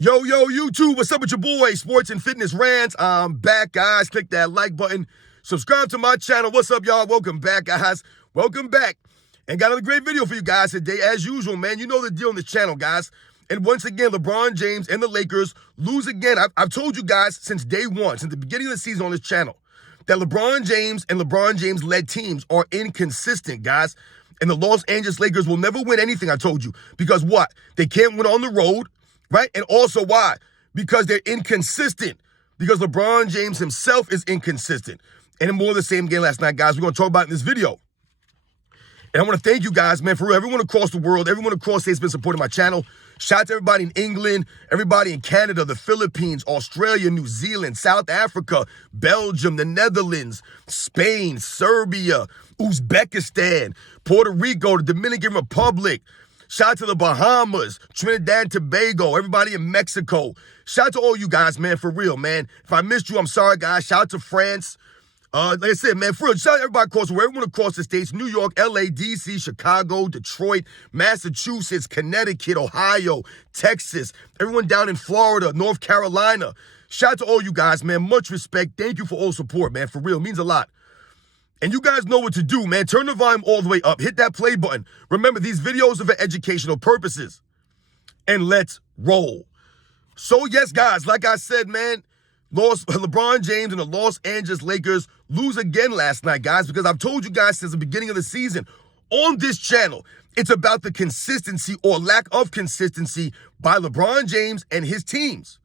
Yo, YouTube, what's up with your boy, Sports and Fitness Rants? I'm back, guys. Click that like button. Subscribe to my channel. What's up, y'all? Welcome back, guys. Welcome back. And got another great video for you guys today. As usual, man, you know the deal on this channel, guys. And once again, LeBron James and the Lakers lose again. I've told you guys since day one, since the beginning of the season on this channel, that LeBron James and LeBron James-led teams are inconsistent, guys. And the Los Angeles Lakers will never win anything, I told you. Because what? They can't win on the road. Right? And also why? Because they're inconsistent. Because LeBron James himself is inconsistent. And more of the same game last night, guys. We're going to talk about in this video. And I want to thank you guys, man, for real. Everyone across the world, everyone across the states has been supporting my channel. Shout out to everybody in England, everybody in Canada, the Philippines, Australia, New Zealand, South Africa, Belgium, the Netherlands, Spain, Serbia, Uzbekistan, Puerto Rico, the Dominican Republic. Shout out to the Bahamas, Trinidad and Tobago, everybody in Mexico. Shout out to all you guys, man, for real, man. If I missed you, I'm sorry, guys. Shout out to France. Like I said, man, for real, shout out to everybody across the world, everyone across the states, New York, LA, DC, Chicago, Detroit, Massachusetts, Connecticut, Ohio, Texas, everyone down in Florida, North Carolina. Shout out to all you guys, man. Much respect. Thank you for all support, man. For real, it means a lot. And you guys know what to do, man. Turn the volume all the way up. Hit that play button. Remember, these videos are for educational purposes. And let's roll. So, yes, guys, like I said, man, LeBron James and the Los Angeles Lakers lose again last night, guys, because I've told you guys since the beginning of the season on this channel, it's about the consistency or lack of consistency by LeBron James and his teams.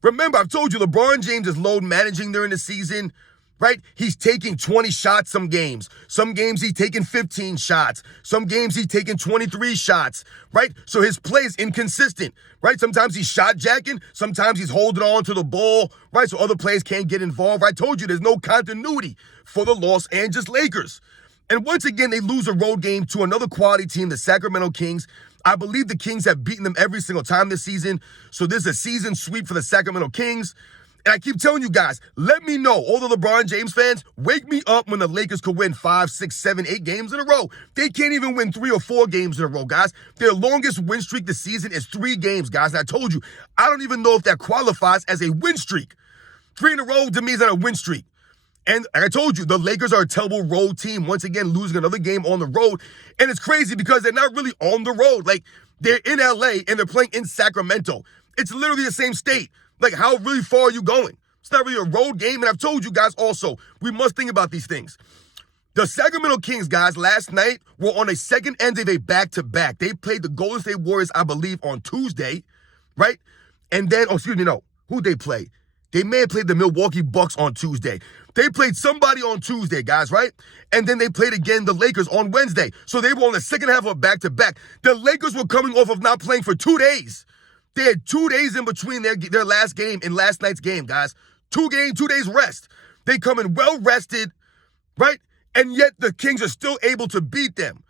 Remember, I've told you LeBron James is load managing during the season. Right? He's taking 20 shots some games. Some games he's taking 15 shots. Some games he's taking 23 shots. Right? So his play is inconsistent. Right? Sometimes he's shot jacking. Sometimes he's holding on to the ball. Right? So other players can't get involved. I told you there's no continuity for the Los Angeles Lakers. And once again, they lose a road game to another quality team, the Sacramento Kings. I believe the Kings have beaten them every single time this season. So this is a season sweep for the Sacramento Kings. And I keep telling you guys, let me know, all the LeBron James fans, wake me up when the Lakers could win 5, 6, 7, 8 games in a row. They can't even win 3 or 4 games in a row, guys. Their longest win streak this season is 3 games, guys. And I told you, I don't even know if that qualifies as a win streak. 3 in a row to me is not a win streak. And like I told you, the Lakers are a terrible road team, once again losing another game on the road. And it's crazy because they're not really on the road. Like, they're in LA and they're playing in Sacramento. It's literally the same state. Like, how really far are you going? It's not really a road game. And I've told you guys also, we must think about these things. The Sacramento Kings, guys, last night were on a second end of a back-to-back. They played the Golden State Warriors, I believe, on Tuesday, right? And then, who'd they play? They may have played the Milwaukee Bucks on Tuesday. They played somebody on Tuesday, guys, right? And then they played again the Lakers on Wednesday. So they were on the second half of a back-to-back. The Lakers were coming off of not playing for 2 days. They had 2 days in between their last game and last night's game, guys. 2 days rest. They come in well-rested, right? And yet the Kings are still able to beat them.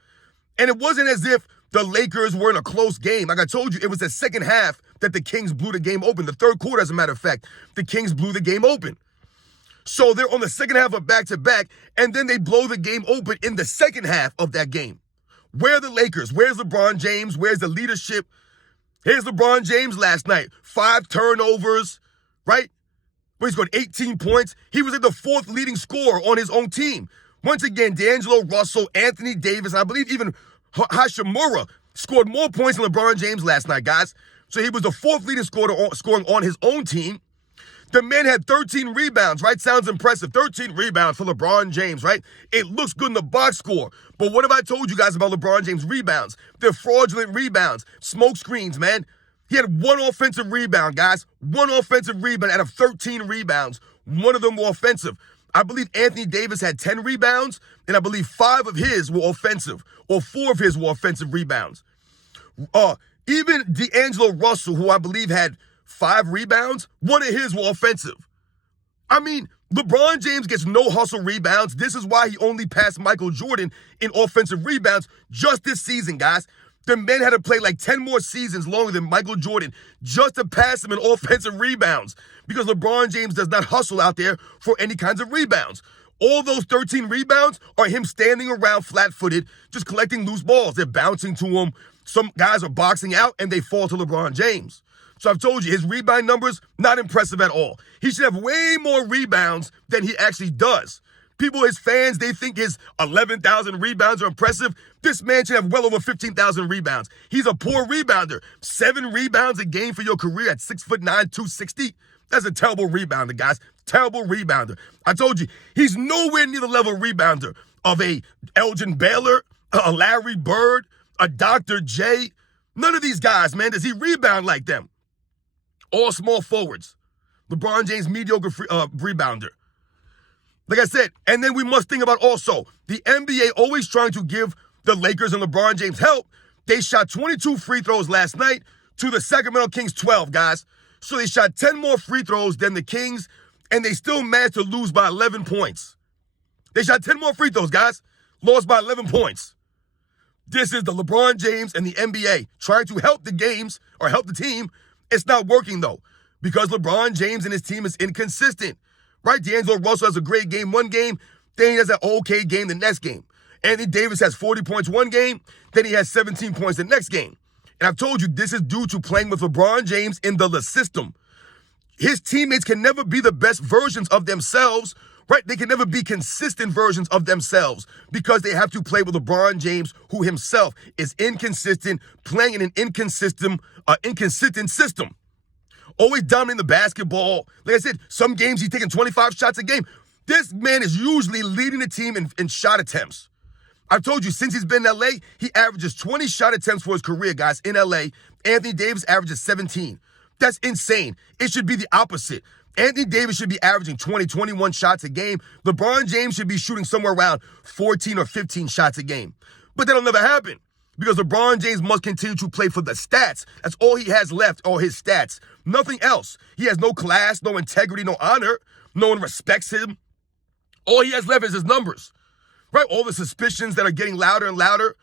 And it wasn't as if the Lakers were in a close game. Like I told you, it was the second half that the Kings blew the game open. The third quarter, as a matter of fact, the Kings blew the game open. So they're on the second half of back-to-back, and then they blow the game open in the second half of that game. Where are the Lakers? Where's LeBron James? Where's the leadership? Here's LeBron James last night. 5 turnovers, right? But he's got 18 points. He was the 4th leading scorer on his own team. Once again, D'Angelo Russell, Anthony Davis, and I believe even Hashimura scored more points than LeBron James last night, guys. So he was the 4th leading scorer scoring on his own team. The man had 13 rebounds, right? Sounds impressive. 13 rebounds for LeBron James, right? It looks good in the box score. But what have I told you guys about LeBron James' rebounds? They're fraudulent rebounds. Smoke screens, man. He had 1 offensive rebound, guys. 1 offensive rebound out of 13 rebounds. 1 of them were offensive. I believe Anthony Davis had 10 rebounds, and I believe 5 of his were offensive, or 4 of his were offensive rebounds. Even D'Angelo Russell, who I believe had 5 rebounds, 1 of his were offensive. I mean, LeBron James gets no hustle rebounds. This is why he only passed Michael Jordan in offensive rebounds just this season, guys. The man had to play like 10 more seasons longer than Michael Jordan just to pass him in offensive rebounds because LeBron James does not hustle out there for any kinds of rebounds. All those 13 rebounds are him standing around flat-footed, just collecting loose balls. They're bouncing to him. Some guys are boxing out, and they fall to LeBron James. So I've told you, his rebound numbers, not impressive at all. He should have way more rebounds than he actually does. People, his fans, they think his 11,000 rebounds are impressive. This man should have well over 15,000 rebounds. He's a poor rebounder. 7 rebounds a game for your career at 6'9", 260. That's a terrible rebounder, guys. Terrible rebounder. I told you, he's nowhere near the level rebounder of a Elgin Baylor, a Larry Bird, a Dr. J. None of these guys, man, does he rebound like them. All small forwards. LeBron James, mediocre rebounder. Like I said, and then we must think about also the NBA always trying to give the Lakers and LeBron James help. They shot 22 free throws last night to the Sacramento Kings 12, guys. So they shot 10 more free throws than the Kings, and they still managed to lose by 11 points. They shot 10 more free throws, guys. Lost by 11 points. This is the LeBron James and the NBA trying to help the games or help the team. It's not working, though, because LeBron James and his team is inconsistent. Right? D'Angelo Russell has a great game one game, then he has an okay game the next game. Anthony Davis has 40 points one game, then he has 17 points the next game. And I've told you, this is due to playing with LeBron James in the system. His teammates can never be the best versions of themselves, right? They can never be consistent versions of themselves because they have to play with LeBron James, who himself is inconsistent, playing in an inconsistent system. Always dominating the basketball. Like I said, some games he's taking 25 shots a game. This man is usually leading the team in shot attempts. I've told you, since he's been in LA, he averages 20 shot attempts for his career, guys, in LA. Anthony Davis averages 17. That's insane. It should be the opposite. Anthony Davis should be averaging 20, 21 shots a game. LeBron James should be shooting somewhere around 14 or 15 shots a game. But that'll never happen because LeBron James must continue to play for the stats. That's all he has left, all his stats. Nothing else. He has no class, no integrity, no honor. No one respects him. All he has left is his numbers, right? All the suspicions that are getting louder and louder.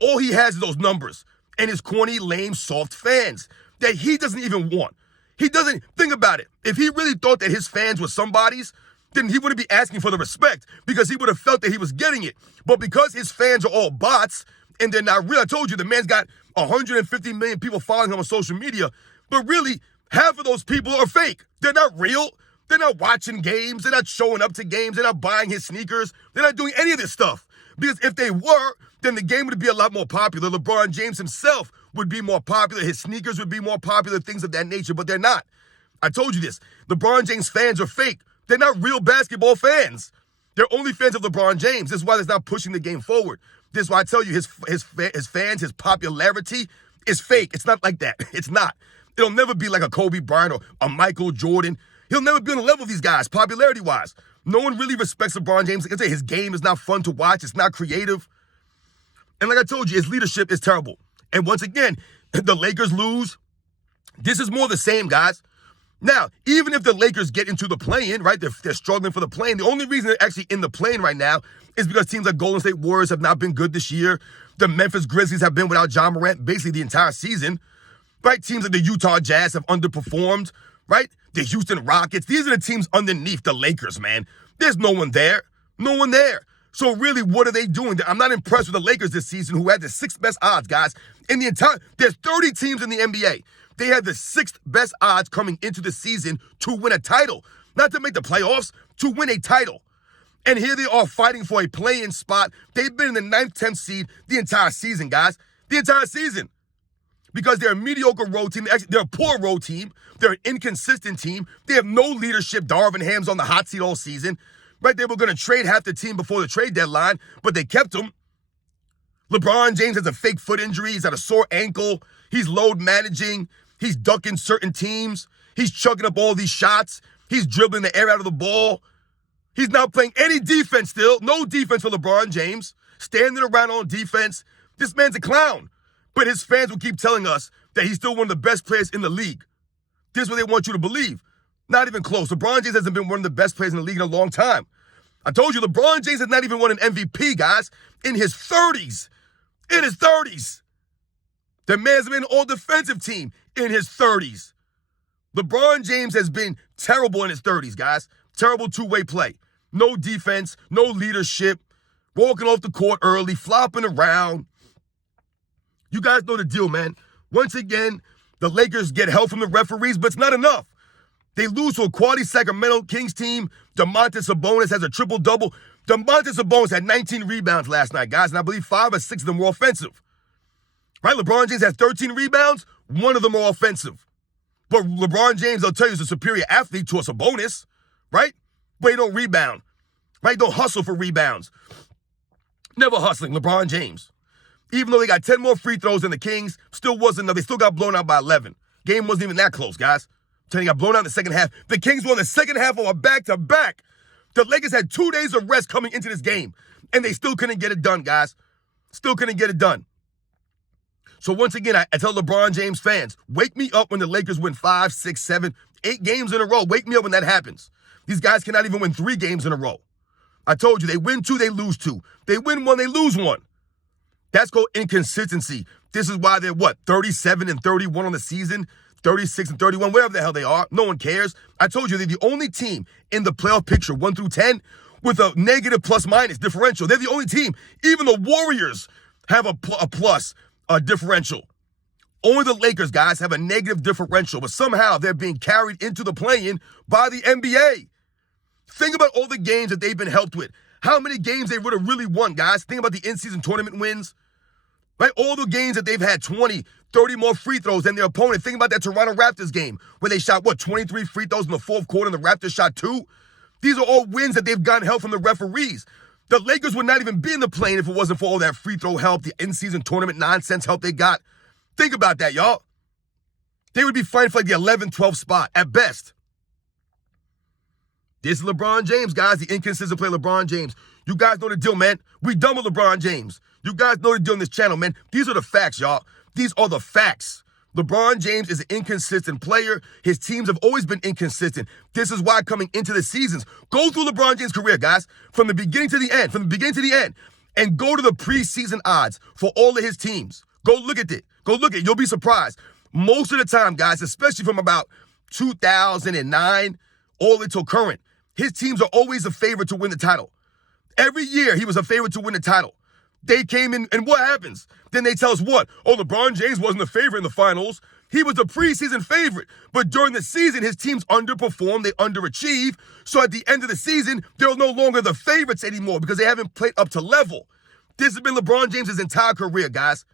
All he has is those numbers and his corny, lame, soft fans that he doesn't even want. He doesn't think about it. If he really thought that his fans were somebody's, then he wouldn't be asking for the respect because he would have felt that he was getting it. But because his fans are all bots and they're not real, I told you the man's got 150 million people following him on social media, but really half of those people are fake. They're not real. They're not watching games. They're not showing up to games. They're not buying his sneakers. They're not doing any of this stuff. Because if they were, then the game would be a lot more popular. LeBron James himself would be more popular. His sneakers would be more popular, things of that nature, but they're not. I told you this. LeBron James fans are fake. They're not real basketball fans. They're only fans of LeBron James. This is why they're not pushing the game forward. This is why I tell you his fans, his popularity is fake. It's not like that. It's not. It'll never be like a Kobe Bryant or a Michael Jordan. He'll never be on the level of these guys, popularity-wise. No one really respects LeBron James. Like I say, his game is not fun to watch. It's not creative. And like I told you, his leadership is terrible. And once again, the Lakers lose. This is more the same, guys. Now, even if the Lakers get into the play-in, right, they're struggling for the play-in. The only reason they're actually in the play-in right now is because teams like Golden State Warriors have not been good this year. The Memphis Grizzlies have been without Ja Morant basically the entire season. Right? Teams like the Utah Jazz have underperformed, right? The Houston Rockets. These are the teams underneath the Lakers, man. There's no one there. No one there. So really, what are they doing? I'm not impressed with the Lakers this season, who had the 6th best odds, guys. There's 30 teams in the NBA. They had the 6th best odds coming into the season to win a title. Not to make the playoffs, to win a title. And here they are fighting for a play-in spot. They've been in the 9th, 10th seed the entire season, guys. The entire season. Because they're a mediocre road team. They're a poor road team. They're an inconsistent team. They have no leadership. Darvin Ham's on the hot seat all season. Right? They were going to trade half the team before the trade deadline, but they kept him. LeBron James has a fake foot injury. He's got a sore ankle. He's load managing. He's ducking certain teams. He's chucking up all these shots. He's dribbling the air out of the ball. He's not playing any defense still. No defense for LeBron James. Standing around on defense. This man's a clown. But his fans will keep telling us that he's still one of the best players in the league. This is what they want you to believe. Not even close. LeBron James hasn't been one of the best players in the league in a long time. I told you, LeBron James has not even won an MVP, guys, in his 30s. In his 30s. The man's been an all-defensive team in his 30s. LeBron James has been terrible in his 30s, guys. Terrible two-way play. No defense, no leadership, walking off the court early, flopping around. You guys know the deal, man. Once again, The Lakers get help from the referees, but it's not enough. They lose to a quality Sacramento Kings team. Domantas Sabonis has a triple-double. Domantas Sabonis had 19 rebounds last night, guys, and I believe 5 or 6 of them were offensive. Right? LeBron James has 13 rebounds. 1 of them are offensive. But LeBron James, they'll tell you, is a superior athlete to a Sabonis, right? But he don't rebound, right? Don't hustle for rebounds. Never hustling, LeBron James. Even though they got 10 more free throws than the Kings, still wasn't enough. They still got blown out by 11. Game wasn't even that close, guys. I'm telling you, got blown out in the second half. The Kings won the second half of a back-to-back. The Lakers had 2 days of rest coming into this game, and they still couldn't get it done, guys. Still couldn't get it done. So once again, I tell LeBron James fans, wake me up when the Lakers win 5, 6, 7, 8 games in a row. Wake me up when that happens. These guys cannot even win 3 games in a row. I told you, they win 2, they lose 2. They win 1, they lose 1. That's called inconsistency. This is why they're, 37 and 31 on the season, 36 and 31, whatever the hell they are. No one cares. I told you, they're the only team in the playoff picture, 1 through 10, with a negative plus-minus differential. They're the only team. Even the Warriors have a plus differential. Only the Lakers, guys, have a negative differential, but somehow they're being carried into the play-in by the NBA. Think about all the games that they've been helped with. How many games they would have really won, guys? Think about the in-season tournament wins. Right? All the games that they've had 20, 30 more free throws than their opponent. Think about that Toronto Raptors game where they shot, 23 free throws in the fourth quarter and the Raptors shot 2? These are all wins that they've gotten help from the referees. The Lakers would not even be in the play-in if it wasn't for all that free throw help, the in-season tournament nonsense help they got. Think about that, y'all. They would be fighting for like the 11, 12 spot at best. This is LeBron James, guys, the inconsistent play LeBron James. You guys know the deal, man. We done with LeBron James. You guys know the deal on this channel, man. These are the facts, y'all. These are the facts. LeBron James is an inconsistent player. His teams have always been inconsistent. This is why coming into the seasons, go through LeBron James' career, guys, from the beginning to the end, and go to the preseason odds for all of his teams. Go look at it. You'll be surprised. Most of the time, guys, especially from about 2009 all until current, his teams are always a favorite to win the title. Every year, he was a favorite to win the title. They came in, and what happens? Then they tell us what? Oh, LeBron James wasn't the favorite in the finals. He was the preseason favorite. But during the season, his teams underperform. They underachieve. So at the end of the season, they're no longer the favorites anymore because they haven't played up to level. This has been LeBron James' entire career, guys.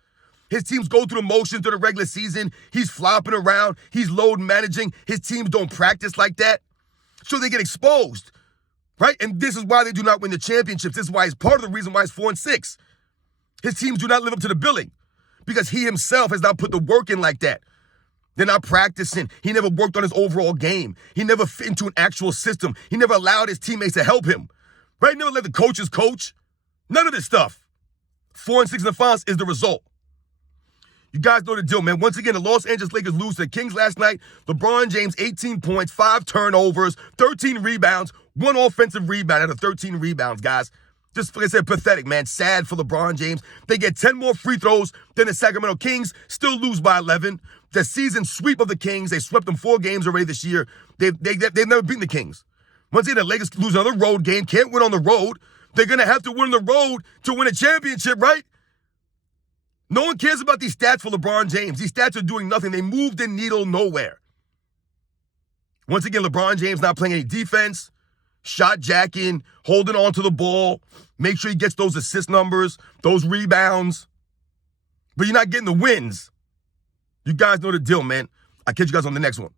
His teams go through the motions through the regular season. He's flopping around. He's load managing. His teams don't practice like that. So they get exposed, right? And this is why they do not win the championships. This is why he's part of the reason why he's 4-6. His teams do not live up to the billing because he himself has not put the work in like that. They're not practicing. He never worked on his overall game. He never fit into an actual system. He never allowed his teammates to help him, right? He never let the coaches coach. None of this stuff. 4-6 in the finals is the result. You guys know the deal, man. Once again, the Los Angeles Lakers lose to the Kings last night. LeBron James, 18 points, 5 turnovers, 13 rebounds, 1 offensive rebound out of 13 rebounds, guys. Just, like I said, pathetic, man. Sad for LeBron James. They get 10 more free throws than the Sacramento Kings, still lose by 11. The season sweep of the Kings, they swept them 4 games already this year. They've never beaten the Kings. Once again, the Lakers lose another road game, can't win on the road. They're going to have to win on the road to win a championship, right? No one cares about these stats for LeBron James. These stats are doing nothing. They move the needle nowhere. Once again, LeBron James not playing any defense, shot jacking, holding on to the ball, make sure he gets those assist numbers, those rebounds. But you're not getting the wins. You guys know the deal, man. I'll catch you guys on the next one.